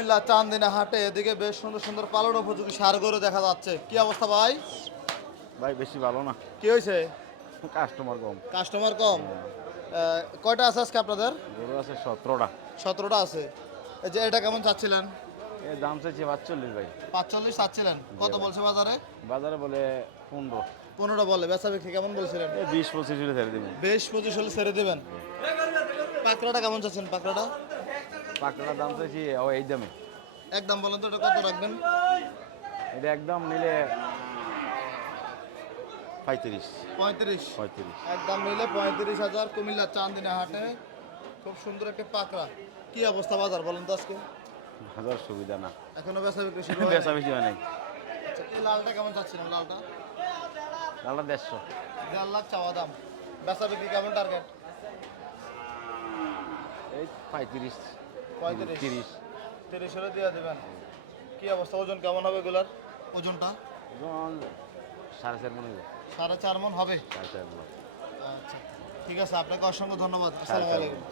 কুমিল্লা চান্দিনা হাটে এদিকে বেশ সুন্দর সুন্দর পালন উপযোগী সার গরু দেখা যাচ্ছে। কি অবস্থা ভাই? ভাই বেশি ভালো না। কি হয়েছে? কাস্টমার কম। কাস্টমার কম। কয়টা আছে আজকে আপনাদের? গরু আছে সতেরোটা। সতেরোটা আছে। এই যে এটা কেমন চাচ্ছিলেন? এর দাম চাইছে পাঁচচল্লিশ ভাই। পাঁচচল্লিশ চাচ্ছিলেন। কত বলছে বাজারে? বাজারে বলে পনেরো। পনেরো বলে। বেচা বিক্রি কেমন বলছিলেন? এই বিশ পঁচিশ হলে ছেড়ে দেবেন। বেশ পঁচিশ হলে ছেড়ে দেবেন। পাকড়াটা কেমন চাচ্ছেন? পাকড়াটা? পাকড়ার দাম চাইছি ও এই দামে। একদম বলেন তো এটা কত রাখবেন? এটা একদম নিলে পঁয়ত্রিশ। পঁয়ত্রিশ। পঁয়ত্রিশ। একদম নিলে পঁয়ত্রিশ হাজার কুমিল্লা চান্দিনা হাটে। খুব সুন্দর একটা পাকড়া। কি অবস্থা বাজার বলেন তো আজকে? হাজার সুবিধা না। এখনও বেচা বিক্রি শুরু। বেচা বেশি হয় নাই। আচ্ছা, এই লালটা কেমন চাচ্ছিলেন লালটা? লালটা দেড়শো। দেড় লাখ চাওয়া দাম। বেচা বিক্রি কেমন টার্গেট এই পঁয়ত্রিশ। তিরিশ। তিরিশ হলে দিয়ে দেবেন। কি অবস্থা? ওজন কেমন হবে এগুলার? ওজনটা? ওজন সাড়ে চার মনে হবে। সাড়ে চার মন হবে? সাড়ে চার মন। আচ্ছা ঠিক আছে আপনাকে অসংখ্য ধন্যবাদ। আসসালামু আলাইকুম।